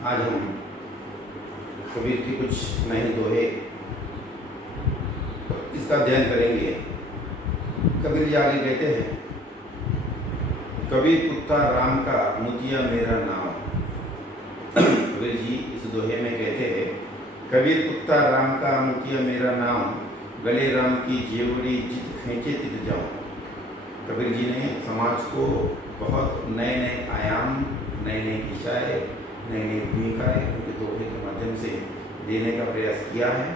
आज हम कबीर की कुछ नए दोहे इसका अध्ययन करेंगे। कबीर जी आगे कहते हैं, कबीर कुत्ता राम का मोतिया मेरा नाम। कबीर जी इस दोहे में कहते हैं, कबीर कुत्ता राम का मोतिया मेरा नाम, गले राम की जेवड़ी जित खींचे तित जाऊं। कबीर जी ने समाज को बहुत नए नए आयाम, नए नए दिशाएं, नई नई भूमिकाएं उनके दोहे के माध्यम से देने का प्रयास किया है।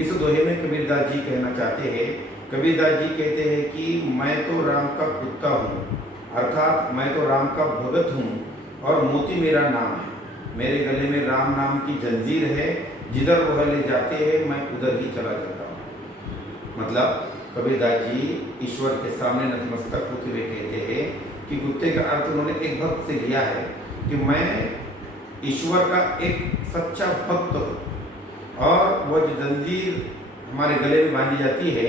इस दोहे में कबीरदास जी कहना चाहते हैं, कबीरदास जी कहते हैं कि मैं तो राम का कुत्ता हूँ, अर्थात मैं तो राम का भगत हूँ और मोती मेरा नाम है। मेरे गले में राम नाम की जंजीर है, जिधर वह ले जाते हैं मैं उधर ही चला जाता हूँ। मतलब कबीरदास जी ईश्वर के सामने नतमस्तक होते हुए कहते हैं कि कुत्ते का अर्थ उन्होंने एक भक्त से लिया है कि मैं ईश्वर का एक सच्चा भक्त हूँ और वह जो जंजीर हमारे गले में बांधी जाती है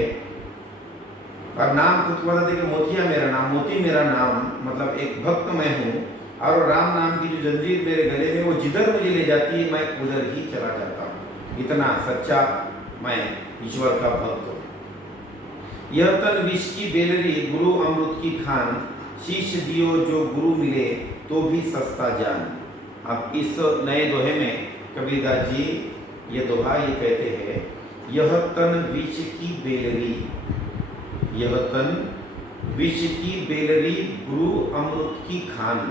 और नाम खुद बताते कि मोतिया मेरा नाम, मोती मेरा नाम, मतलब एक भक्त मैं हूँ और राम नाम की जो जंजीर मेरे गले में वो जिधर मुझे ले जाती है मैं उधर ही चला जाता हूँ। इतना सच्चा मैं ईश्वर का भक्त हूँ। यह तन विष की बेलरी गुरु अमृत की खान, शीश दियो जो गुरु मिले तो भी सस्ता जान। अब इस नए दोहे में कबीरदास जी ये दोहा ये कहते हैं, यह तन विष की बेलरी, यह तन विष की बेलरी गुरु अमृत की खान,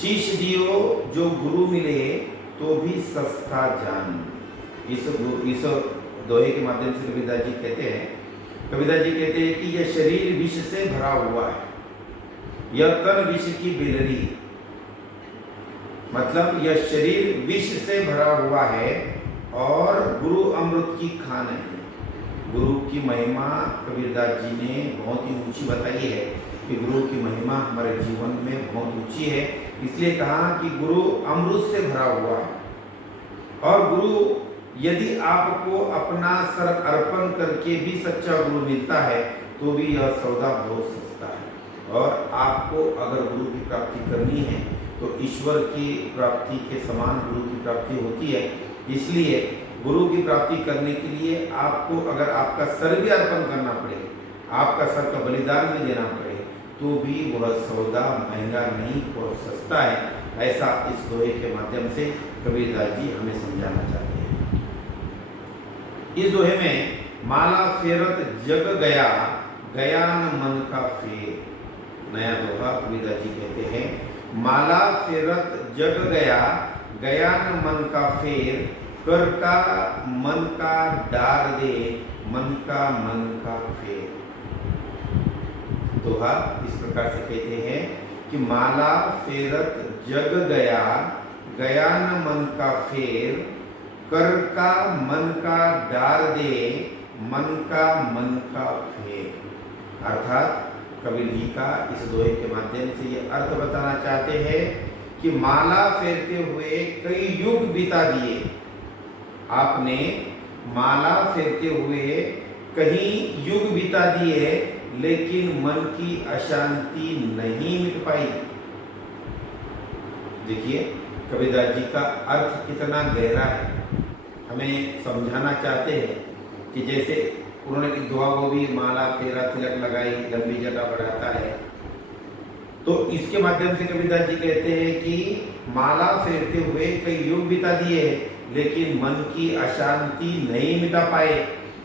शीश दियो जो गुरु मिले तो भी सस्ता जान। इस दोहे के माध्यम से कबीरदास जी कहते हैं, कबीरदास जी कहते हैं कि यह शरीर विष से भरा हुआ है, यह तन विष की बेलरी, मतलब यह शरीर विष से भरा हुआ है और गुरु अमृत की खान है। गुरु की महिमा कबीरदास जी ने बहुत ही ऊंची बताई है कि गुरु की महिमा हमारे जीवन में बहुत ऊंची है। इसलिए कहा कि गुरु अमृत से भरा हुआ है और गुरु यदि आपको अपना सर अर्पण करके भी सच्चा गुरु मिलता है तो भी यह सौदा बहुत सस्ता है। और आपको अगर गुरु की प्राप्ति करनी है तो ईश्वर की प्राप्ति के समान गुरु की प्राप्ति होती है। इसलिए गुरु की प्राप्ति करने के लिए आपको अगर आपका सर भी अर्पण करना पड़े, आपका सर का बलिदान भी देना पड़े, तो भी वह सौदा महंगा नहीं और सस्ता है। ऐसा इस दोहे के माध्यम से कबीरदास जी हमें समझाना चाहते हैं। इस दोहे में माला फेरत जग गया, गया न मन का फेर। नया दोहा कबीरदास जी कहते हैं, माला फेरत जग गया, गया न मन का फेर, कर का मन का डार दे, मन का फेर। दोहा इस प्रकार से कहते हैं कि माला फेरत जग गया, गया न मन का फेर, कर का मन का डार दे, मन का फेर। अर्थात कबीर जी का इस दोहे के माध्यम से ये अर्थ बताना चाहते हैं कि माला फेरते हुए कई युग बिता दिए, आपने माला फेरते हुए कहीं युग बिता दिए लेकिन मन की अशांति नहीं मिट पाई। देखिए कबीरदास जी का अर्थ कितना गहरा है, हमें समझाना चाहते हैं कि जैसे उन्होंने दुआ को भी माला फेरा तिलक लगाई, लंबी जटा बढ़ाता है, तो इसके माध्यम से कबीरदास जी कहते हैं कि माला फेरते हुए कई युग बिता दिए लेकिन मन की अशांति नहीं मिटा पाए,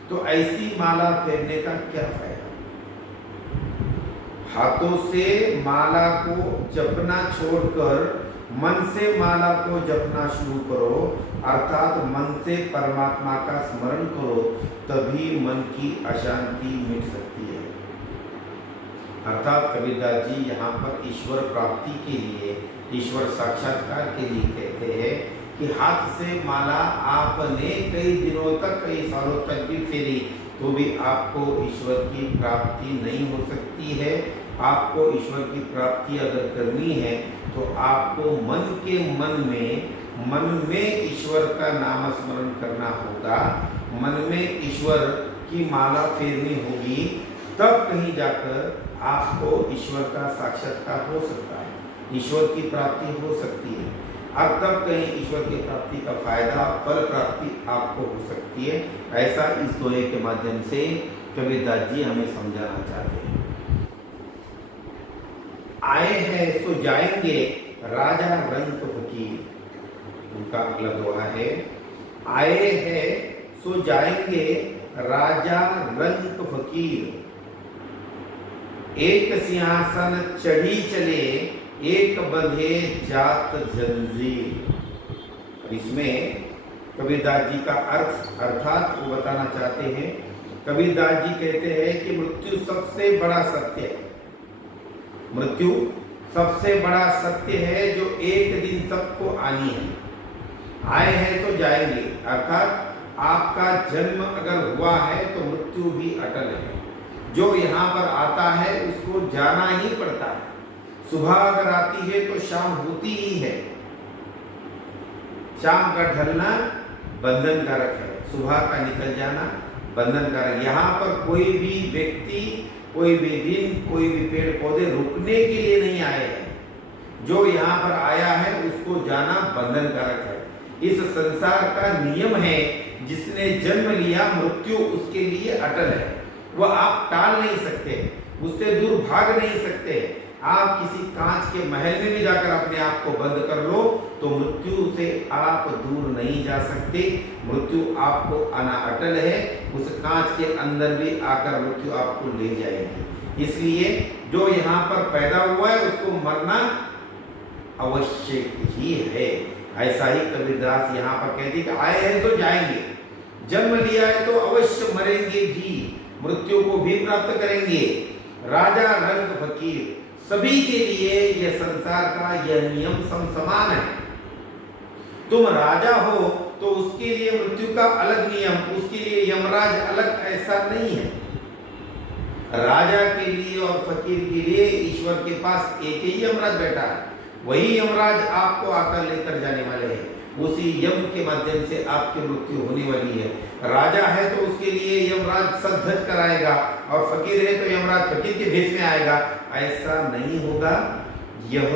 तो ऐसी माला फेरने का क्या फायदा। हाथों से माला को जपना छोड़कर मन से माला को जपना शुरू करो, अर्थात मन से परमात्मा का स्मरण करो, तभी मन की अशांति मिट सकती है। अर्थात कबीरदास जी यहाँ पर ईश्वर प्राप्ति के लिए, ईश्वर साक्षात्कार के लिए कहते हैं कि हाथ से माला आपने कई दिनों तक, कई सालों तक भी फेरी तो भी आपको ईश्वर की प्राप्ति नहीं हो सकती है। आपको ईश्वर की प्राप्ति अगर करनी है तो आपको मन में ईश्वर का नाम स्मरण करना होगा, मन में ईश्वर की माला फेरनी होगी, तब कहीं जाकर आपको ईश्वर का साक्षात्कार हो सकता है, ईश्वर की प्राप्ति हो सकती है। और तब कहीं ईश्वर की प्राप्ति का फायदा, फल प्राप्ति आपको हो सकती है। ऐसा इस दोहे के माध्यम से कबीरदास जी हमें समझाना चाहते हैं। आए हैं सो जाएंगे राजा रंक फकीर, उनका अगला दोहा है, आए हैं सो जाएंगे राजा रंक फकीर, एक सिंहासन चढ़ी चले एक बंधे जात जंजीर। इसमें कबीरदास जी का अर्थात वो बताना चाहते हैं। कबीरदास जी कहते हैं कि मृत्यु सबसे बड़ा सत्य है, मृत्यु सबसे बड़ा सत्य है जो एक दिन सबको आनी है। आए हैं तो जाएंगे, अर्थात आपका जन्म अगर हुआ है तो मृत्यु भी अटल है। जो यहाँ पर आता है उसको जाना ही पड़ता है। सुबह अगर आती है तो शाम होती ही है। शाम का ढलना बंधन कारक है, सुबह का निकल जाना बंधन कारक। यहाँ पर कोई भी व्यक्ति, कोई भी दिन, कोई भी पेड़ पौधे रुकने के लिए नहीं आए हैं। जो यहाँ पर आया है उसको जाना बंधन कारक है। इस संसार का नियम है, जिसने जन्म लिया मृत्यु उसके लिए अटल है। वह आप टाल नहीं सकते, उससे दूर भाग नहीं सकते। आप किसी कांच के महल में भी जाकर अपने आप को बंद कर लो तो मृत्यु से आप दूर नहीं जा सकते। मृत्यु आपको आना अटल है, उस कांच के अंदर भी आकर मृत्यु आपको ले जाएगी। इसलिए जो यहाँ पर पैदा हुआ है उसको मरना अवश्य ही है। ऐसा ही कबीरदास यहाँ पर कहते कि आए हैं तो जाएंगे, जन्म लिया है तो अवश्य मरेंगे भी, मृत्यु को भी प्राप्त करेंगे। राजा रंग फकीर, सभी के लिए यह संसार का यह नियम समान है। तुम राजा हो तो उसके लिए मृत्यु का अलग नियम, उसके लिए यमराज अलग, ऐसा नहीं है। राजा के लिए और फकीर के लिए ईश्वर के पास एक ही यमराज बैठा है। वही यमराज आपको आकर लेकर जाने वाले हैं। उसी यम के माध्यम से आपकी मृत्यु होने वाली है। राजा है तो उसके लिए यमराज सजधज कराएगा, और फकीर है तो यमराज फकीर के भेष में आएगा। ऐसा नहीं होगा। यह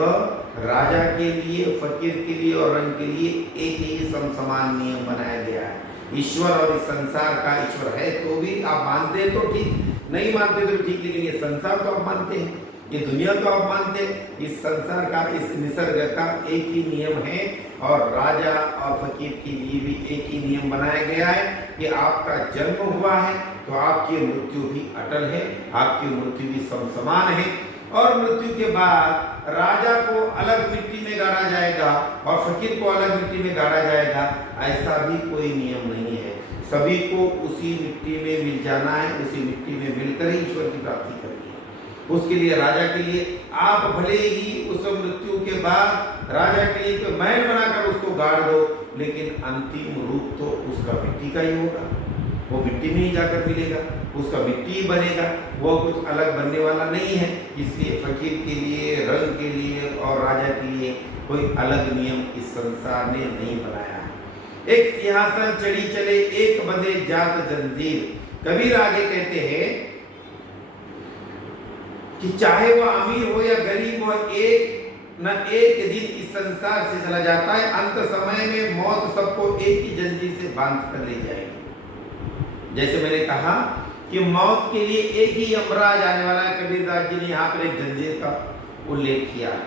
राजा के लिए, फकीर के लिए और रंग के लिए एक ही समान नियम बनाया गया है। ईश्वर और इस संसार का ईश्वर है तो भी आप मानते हैं तो ठीक, नहीं मानते तो ठीक, लेकिन ये संसार तो आप मानते हैं, ये दुनिया तो आप मानते हैं। इस संसार का, इस निसर्ग का एक ही नियम है, और राजा और फकीर के लिए भी एक ही नियम बनाया गया है कि आपका जन्म हुआ है तो आपकी मृत्यु भी अटल है, आपकी मृत्यु भी समान है। और मृत्यु के बाद राजा को अलग मिट्टी में गाड़ा जाएगा और फकीर को अलग मिट्टी में गाड़ा जाएगा, ऐसा भी कोई नियम नहीं है। सभी को उसी मिट्टी में मिल जाना है, उसी मिट्टी में मिलकर ही ईश्वर की प्राप्ति करनी है। उसके लिए राजा के लिए आप भले ही उस मृत्यु के बाद राजा के लिए कोई महल बनाकर उसको गाड़ दो, लेकिन अंतिम रूप तो उसका मिट्टी का ही होगा। वो मिट्टी में ही जाकर मिलेगा, उसका मिट्टी ही बनेगा, वो कुछ अलग बनने वाला नहीं है। इसलिए फकीर के लिए, रंग के लिए और राजा के लिए कोई अलग नियम इस संसार ने नहीं बनाया है। एक सिंहासन चढ़ी चले एक बंधे जात जंजीर। कबीर आगे कहते हैं कि चाहे वह अमीर हो या गरीब हो, एक न एक दिन इस संसार से चला जाता है। अंत समय में मौत सबको एक ही जंजीर से बांध कर ले जाएगी। जैसे मैंने कहा कि मौत के लिए एक ही यमराज आने वाला है। कबीरदास जी ने यहाँ पर एक जंजीर का उल्लेख किया है।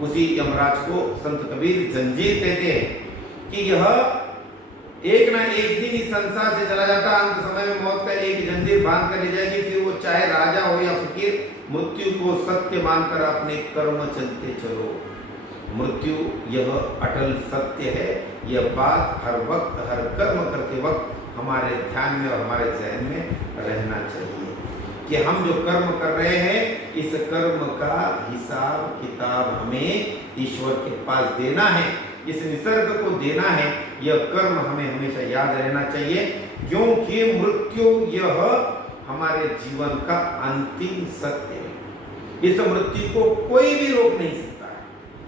उसी यमराज को संत कबीर जंजीर कहते हैं कि यह एक ना एक दिन इस संसार से चला जाता, अंत समय में मौत का एक जंजीर बांध कर ले जाएगी। फिर वो चाहे राजा हो या फकीर, मृत्यु को सत्य मानकर अपने कर्म चलते चलो। मृत्यु यह अटल सत्य है। यह बात हर वक्त, हर कर्म करते वक्त हमारे ध्यान में और हमारे जहन में रहना चाहिए कि हम जो कर्म कर रहे हैं, इस कर्म का हिसाब किताब हमें ईश्वर के पास देना है, इस निसर्ग को देना है। यह कर्म हमें हमेशा याद रहना चाहिए, क्योंकि मृत्यु यह हमारे जीवन का अंतिम सत्य है। इस मृत्यु को कोई भी रोक नहीं सकता है।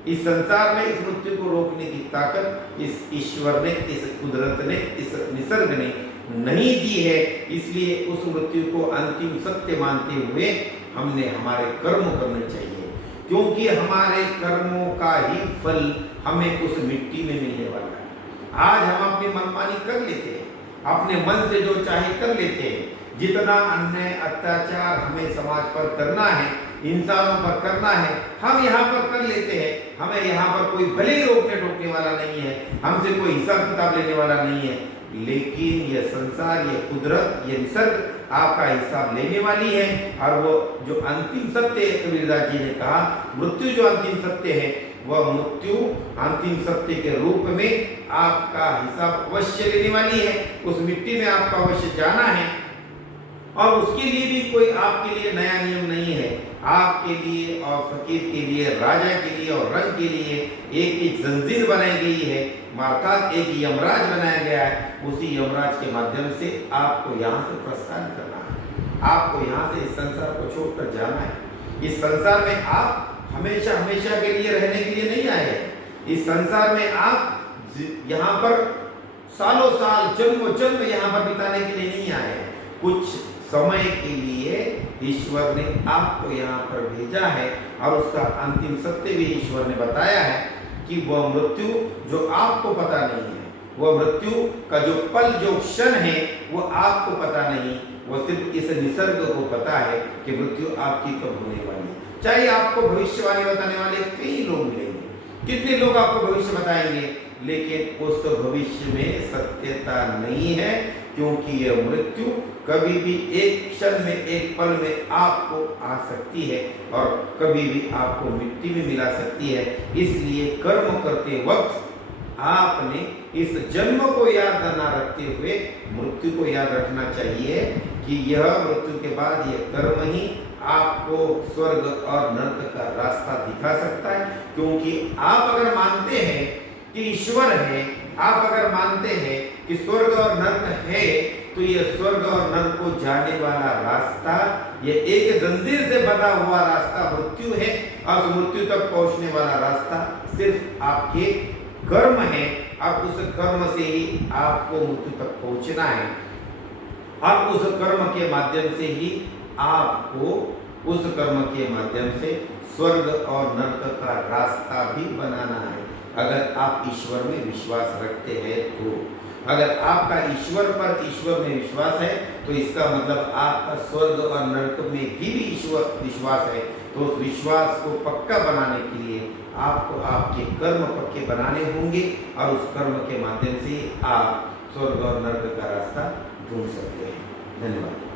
इस संसार में इस मृत्यु को रोकने की ताकत इस ईश्वर ने, इस कुदरत ने, इस निसर्ग ने नहीं दी है। इसलिए उस मृत्यु को अंतिम सत्य मानते हुए हमने हमारे कर्म करने चाहिए। क्योंकि हमारे कर्मों का ही फल हमें उस मिट्टी में मिलने वाला है। आज हम अपनी मनमानी कर लेते हैं, अपने मन से जो चाहे कर लेते हैं। जितना अन्याय अत्याचार हमें समाज पर करना है, इंसानों पर करना है, हम यहाँ पर कर लेते हैं। हमें यहाँ पर कोई भले ही रोकने टोकने वाला नहीं है, हमसे कोई हिसाब किताब लेने वाला नहीं है। लेकिन यह संसार, यह कुदरत, यह निसर्ग आपका हिसाब लेने वाली है। और वो जो अंतिम सत्य है, कबीरदास जी ने कहा मृत्यु जो अंतिम सत्य है, वह मृत्यु अंतिम सत्य के रूप में आपका हिसाब अवश्य लेने वाली है। उस मिट्टी में आपका अवश्य जाना है और उसके लिए भी कोई आपके लिए नया नियम नहीं है। आपके लिए और फकीर के लिए, राजा के लिए और रंग के लिए एक एक जंजीर बनाई गई है, अर्थात एक यमराज बनाया गया है। उसी यमराज के माध्यम से आपको यहाँ से प्रस्थान करना है, आपको यहाँ से इस संसार को छोड़कर जाना है। इस संसार में आप हमेशा हमेशा के लिए रहने के लिए नहीं आए हैं। इस संसार में आप यहाँ पर सालों साल, जन्मों जन्म यहाँ पर बिताने के लिए नहीं आए हैं। कुछ समय के लिए ईश्वर ने आपको यहाँ पर भेजा है और उसका अंतिम सत्य भी ईश्वर ने बताया है कि वह मृत्यु जो आपको पता नहीं है, वह मृत्यु का जो पल, जो क्षण है, वह आपको पता नहीं। वह सिर्फ इस निसर्ग को पता है कि मृत्यु आपकी कब होने वाली है। चाहे आपको भविष्यवाणी बताने वाले कई लोग मिलेंगे, कितने लोग आपको भविष्य बताएंगे, लेकिन उस भविष्य में सत्यता नहीं है। क्योंकि यह मृत्यु कभी भी एक क्षण में, एक पल में आपको आ सकती है और कभी भी आपको मिट्टी में मिला सकती है। इसलिए कर्म करते वक्त आपने इस जन्म को याद न रखते हुए मृत्यु को याद रखना चाहिए कि यह मृत्यु के बाद यह कर्म ही आपको स्वर्ग और नरक का रास्ता दिखा सकता है। क्योंकि आप अगर मानते हैं कि ईश्वर है, आप अगर मानते हैं कि स्वर्ग और नरक है, तो यह स्वर्ग और नरक को जाने वाला रास्ता, यह एक जंजीर से बंधा हुआ रास्ता मृत्यु है। और मृत्यु तक पहुंचने वाला रास्ता सिर्फ आपके कर्म है। अब उस कर्म से ही आपको मृत्यु तक पहुंचना है और उस कर्म के माध्यम से ही आपको, उस कर्म के माध्यम से स्वर्ग और नरक का रास्ता भी बनाना है। अगर आप ईश्वर में विश्वास रखते हैं तो, अगर आपका ईश्वर पर, ईश्वर में विश्वास है, तो इसका मतलब आपका स्वर्ग और नरक में भी ईश्वर विश्वास है। तो उस विश्वास को पक्का बनाने के लिए आपको आपके कर्म पक्के बनाने होंगे और उस कर्म के माध्यम से आप स्वर्ग और नरक का रास्ता ढूंढ सकते हैं। धन्यवाद।